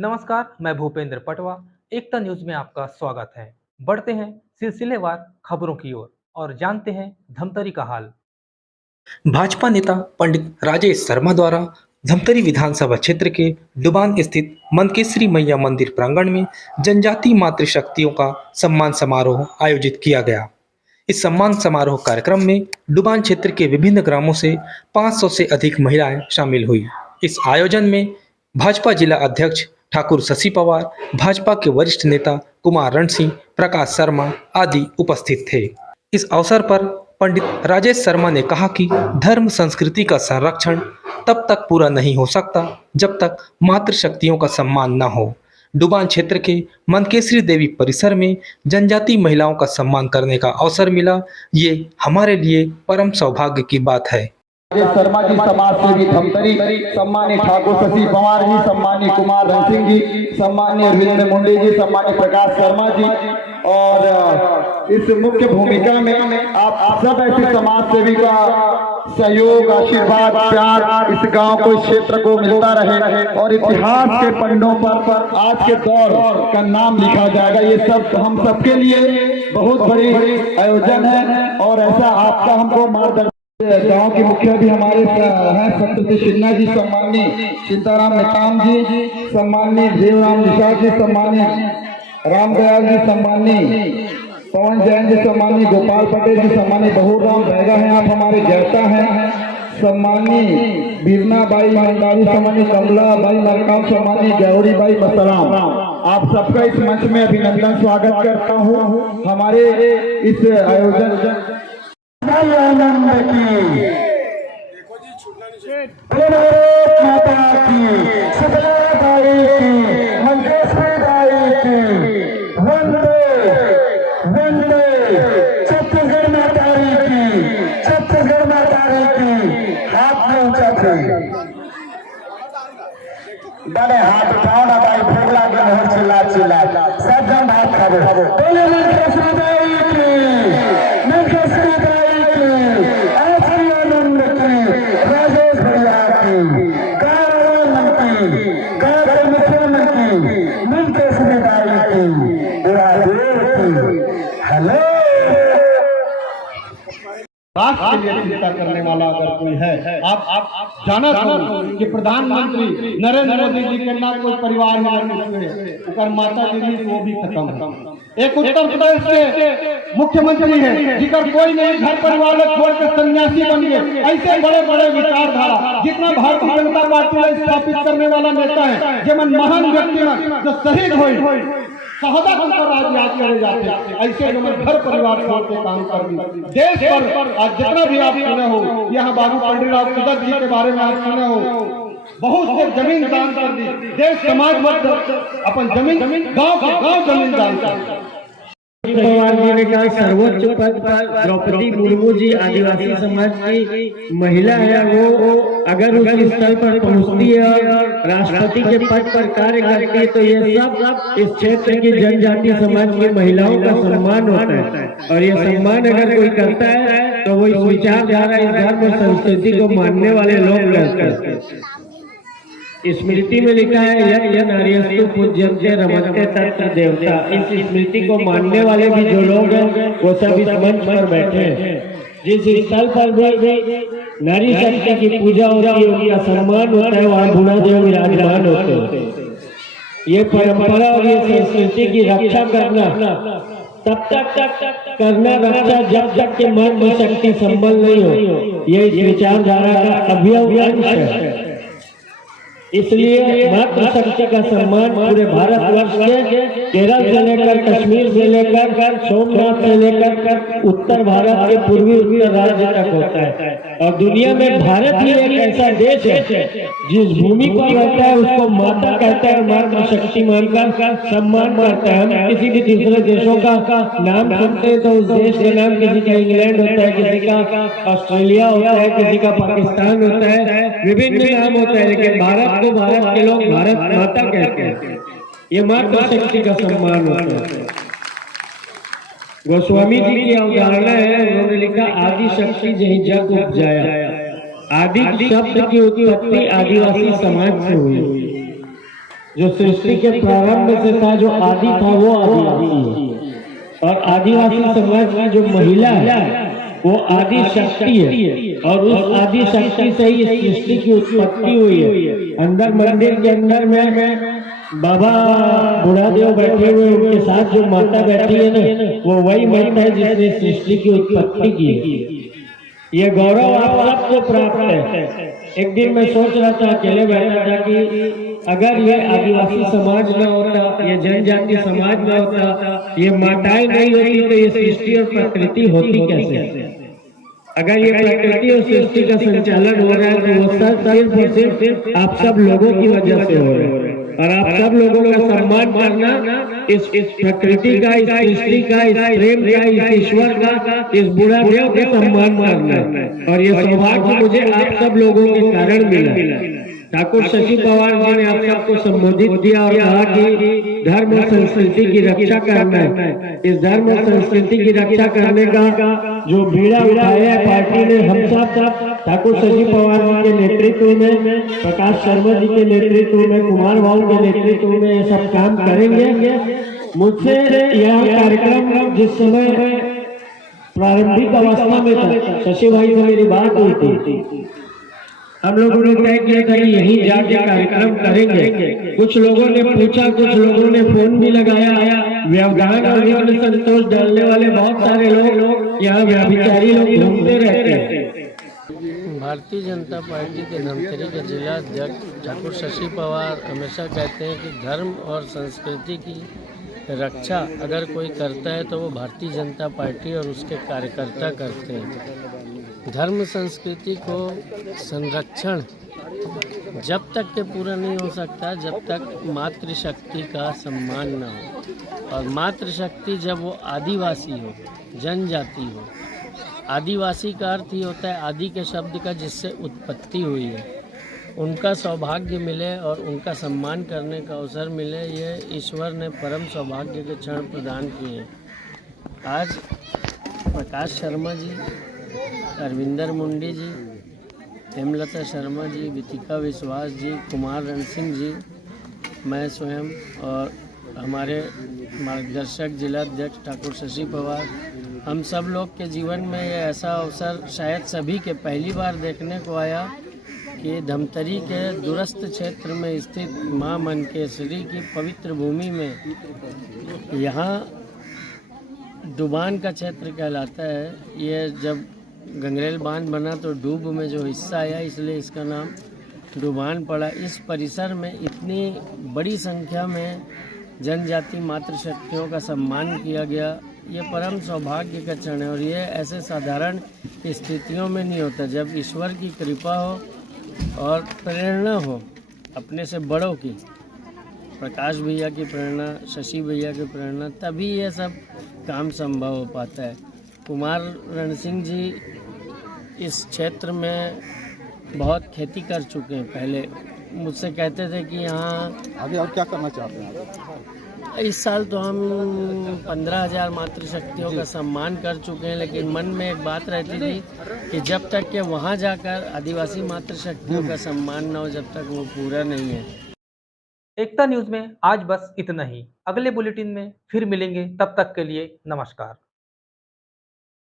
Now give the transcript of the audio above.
नमस्कार, मैं भूपेंद्र पटवा। एकता न्यूज में आपका स्वागत है। बढ़ते हैं सिलसिलेवार खबरों की ओर और जानते हैं धमतरी का हाल। भाजपा नेता पंडित राजेश शर्मा द्वारा धमतरी विधानसभा क्षेत्र के डुबान स्थित मनकेश्वरी मैया मंदिर प्रांगण में जनजाति मातृशक्तियों का सम्मान समारोह आयोजित किया गया। इस सम्मान समारोह कार्यक्रम में डुबान क्षेत्र के विभिन्न ग्रामों से 500 से अधिक महिलाएं शामिल हुई। इस आयोजन में भाजपा जिला अध्यक्ष ठाकुर शशि पवार, भाजपा के वरिष्ठ नेता कुमार रण सिंह, प्रकाश शर्मा आदि उपस्थित थे। इस अवसर पर पंडित राजेश शर्मा ने कहा कि धर्म संस्कृति का संरक्षण तब तक पूरा नहीं हो सकता जब तक मातृशक्तियों का सम्मान न हो। डुबान क्षेत्र के मनकेश्वरी देवी परिसर में जनजाति महिलाओं का सम्मान करने का अवसर मिला। ये हमारे लिए परम सौभाग्य की बात है। शर्मा जी समाज सेवी धमतरी, सम्मानीय ठाकुर शशि पवार जी, सम्मानीय कुमार रण सिंह जी, सम्मानीय वीरेंद्र मुंडे जी, सम्मानीय प्रकाश शर्मा जी और इस मुख्य भूमिका में आप सब ऐसे समाज सेवी का सहयोग, आशीर्वाद, प्यार इस गांव को, इस क्षेत्र को मिलता रहे और इतिहास के पन्नों पर आज के दौर का नाम लिखा जाएगा। ये सब हम सबके लिए बहुत बड़ी आयोजन है और ऐसा आपका हमको मार्गदर्शन। गांव के मुखिया भी हमारे हैं, सत्यदेव सिन्हा जी, सम्मानीय सीताराम नेताम जी, सम्मानीय देवराम निषाद जी, सम्मानीय रामदयाल जी, सम्मानीय पवन जैन जी, सम्मानीय गोपाल पटेल जी, सम्मानीय बहुराम बैगा हैं, आप हमारे ज्ञाता हैं, सम्मानीय बीरना बाई मंडारी, सम्मानीय कमला बाई मरकाम, सम्मानीय गौरी बाई मसलाम। आप सबका इस मंच में अभिनंदन स्वागत करता हूँ। हमारे इस आयोजन आनंद की माता की, शीतला दाई की, मंगेश्वरी दाई की, वंदे वंदे छत्तीसगढ़ मातारी की, छत्तीसगढ़ मातारी की। हाथ में ऊंचा थे, बड़े हाथ उठाओ ना भाई, भूख लगी नहीं, चिल्ला चिल्ला सब जन हाथ खाओ। बोले मंगेश्वरी दाई की, मंगेश्वरी दाई राष्ट्र के लिए चिंता करने वाला अगर कोई है, आप जाना चाहिए कि प्रधानमंत्री नरेंद्र मोदी जी के ना कोई परिवार में माता जी वो भी खत्म। एक उत्तर प्रदेश के मुख्यमंत्री है जिकर कोई नहीं, घर परिवार छोड़ के सन्यासी बन गए। ऐसे बड़े बड़े विचारधारा जितना भारतीय जनता पार्टी में स्थापित करने वाला नेता है, जमन महान व्यक्ति जो शहीद हुए शहादत पर आज याद करे जाते हैं, ऐसे जमन घर परिवार छोड़ के काम कर दी। देश पर आज जितना भी आप सुने हो, यहाँ बाबू पंडितराव कुदत जी के बारे में आप सुने हो, बहुत से जमीन दान कर दी। देश समाज में अपन जमीन गांव जमीन दान कर। पवार जी ने कहा सर्वोच्च पद पर द्रौपदी मुर्मू जी आदिवासी समाज की महिला है, वो अगर उस स्थल पर पहुंचती है और राष्ट्रपति के पद पर कार्य करती है तो ये सब इस क्षेत्र की जनजाति समाज की महिलाओं का सम्मान होता है। और ये सम्मान अगर कोई करता है तो वो इस विचारधारा, इस धर्म और संस्कृति को मानने वाले लोग रहते हैं। स्मृति में लिखा है यज्ञ नार्यस्तु पूज्यन्ते रमन्ते तत्र देवता। इस स्मृति को मानने वाले भी जो लोग हैं वो सब इस मंच पर बैठे हैं। जिस स्थल पर भी नारी शक्ति की पूजा होती है, उनका सम्मान होता है, वहाँ बुढ़ा देव विराजमान होते हैं। ये परंपरा और ये संस्कृति की रक्षा करना तब तक करना रक्षा जब तक के मन में शक्ति संबल नहीं हो। ये इस विचारधारा का अवयव अंश है। इसलिए मातृशक्ति का सम्मान पूरे भारतवर्ष के केरल से लेकर कश्मीर से लेकर सोमनाथ से लेकर उत्तर भारत के पूर्वी उत्तर राज्य तक होता है। और दुनिया में भारत ही एक ऐसा देश है जिस भूमि पर रहता है उसको माता कहता है, मातृशक्ति मानकर सम्मान करता है। हम किसी भी दूसरे देशों का नाम सुनते हैं तो उस देश का नाम किसी का इंग्लैंड होता है, किसी का ऑस्ट्रेलिया होता है, किसी का पाकिस्तान होता है, विभिन्न नाम होता है, लेकिन भारत को भारत के लोग भारत माता कहते हैं। ये मातृशक्ति का सम्मान होता है। गोस्वामी जी की अवधारणा है, उन्होंने लिखा आदि शक्ति जही जग उपजाया। आदि शब्द की उत्पत्ति आदिवासी समाज से हुई। जो सृष्टि के प्रारंभ से था, जो आदि था, वो आदिवासी है। और आदिवासी समाज की जो महिला है वो आदि शक्ति है, और उस आदि शक्ति से ही इस सृष्टि की उत्पत्ति हुई है। अंदर मंदिर के अंदर में बाबा बुढ़ादेव बैठे हुए, उनके साथ जो माता बैठी है ना, वो वही माता है जिसने सृष्टि की उत्पत्ति की है। ये गौरव आप सबको प्राप्त है। एक दिन मैं सोच रहा था, अकेले बैठा था, कि अगर ये आदिवासी समाज न होता, ये जनजाति समाज न होता, ये माताएं नहीं होती, तो ये सृष्टि और प्रकृति होती कैसे? अगर ये प्रकृति और सृष्टि का संचालन हो रहा है तो वो सिर्फ और सिर्फ आप सब लोगों की वजह से हो रहा है। और आप सब लोगों का सम्मान करना, इस प्रकृति का, इस सृष्टि का, इस प्रेम का, इस ईश्वर का, इस बुढ़ा देव का सम्मान करना। और ये सौभाग्य मुझे आप सब लोगों के कारण मिला। ठाकुर शशि पवार जी ने आप सबको संबोधित किया और कहा कि धर्म और संस्कृति की रक्षा करना है। इस धर्म और संस्कृति की रक्षा करने का जो बीड़ा उठाया है पार्टी ने, हम सब ठाकुर शशि पवार जी के नेतृत्व में, प्रकाश शर्मा जी के नेतृत्व में, कुमार भाऊ के नेतृत्व में ये सब काम करेंगे। मुझसे यह कार्यक्रम जिस समय प्रारंभिक अवस्था में था, शशि भाई से मेरी बात हुई थी, हम लोगों ने तय किया था कि यहीं जाके कार्यक्रम करेंगे। कुछ लोगों ने पूछा, कुछ लोगों ने फोन भी लगाया। व्यवधान और विघ्न संतोष डालने वाले बहुत सारे लोग यहाँ व्यभिचारी लोग घूमते रहते हैं। भारतीय जनता पार्टी के धमतरी के जिला अध्यक्ष ठाकुर शशि पवार हमेशा कहते हैं कि धर्म और संस्कृति की रक्षा अगर कोई करता है तो वो भारतीय जनता पार्टी और उसके कार्यकर्ता करते हैं। धर्म संस्कृति को संरक्षण जब तक के पूरा नहीं हो सकता जब तक मातृशक्ति का सम्मान न हो। और मातृशक्ति जब वो आदिवासी हो, जनजाति हो। आदिवासी का अर्थ ही होता है आदि के शब्द का जिससे उत्पत्ति हुई है। उनका सौभाग्य मिले और उनका सम्मान करने का अवसर मिले, ये ईश्वर ने परम सौभाग्य के क्षण प्रदान किए हैं। आज प्रकाश शर्मा जी, अरविंदर मुंडी जी, हेमलता शर्मा जी, वितिका विश्वास जी, कुमार रण सिंह जी, मैं स्वयं और हमारे मार्गदर्शक जिला अध्यक्ष ठाकुर शशि पवार, हम सब लोग के जीवन में ये ऐसा अवसर शायद सभी के पहली बार देखने को आया कि धमतरी के दूरस्थ क्षेत्र में स्थित मां मनकेश्वरी की पवित्र भूमि में, यहाँ डुबान का क्षेत्र कहलाता है। ये जब गंगरेल बांध बना तो डूब में जो हिस्सा आया, इसलिए इसका नाम डुबान पड़ा। इस परिसर में इतनी बड़ी संख्या में जनजाति मातृशक्तियों का सम्मान किया गया, ये परम सौभाग्य का क्षण है। और ये ऐसे साधारण स्थितियों में नहीं होता, जब ईश्वर की कृपा हो और प्रेरणा हो अपने से बड़ों की, प्रकाश भैया की प्रेरणा, शशि भैया की प्रेरणा, तभी ये सब काम संभव हो पाता है। कुमार रण सिंह जी इस क्षेत्र में बहुत खेती कर चुके हैं। पहले मुझसे कहते थे कि यहाँ आगे और क्या करना चाहते हैं? इस साल तो हम 15,000 मातृशक्तियों का सम्मान कर चुके हैं, लेकिन मन में एक बात रहती थी कि जब तक कि वहाँ जाकर आदिवासी मातृशक्तियों का सम्मान न हो, जब तक वो पूरा नहीं है। एकता न्यूज में आज बस इतना ही। अगले बुलेटिन में फिर मिलेंगे, तब तक के लिए नमस्कार।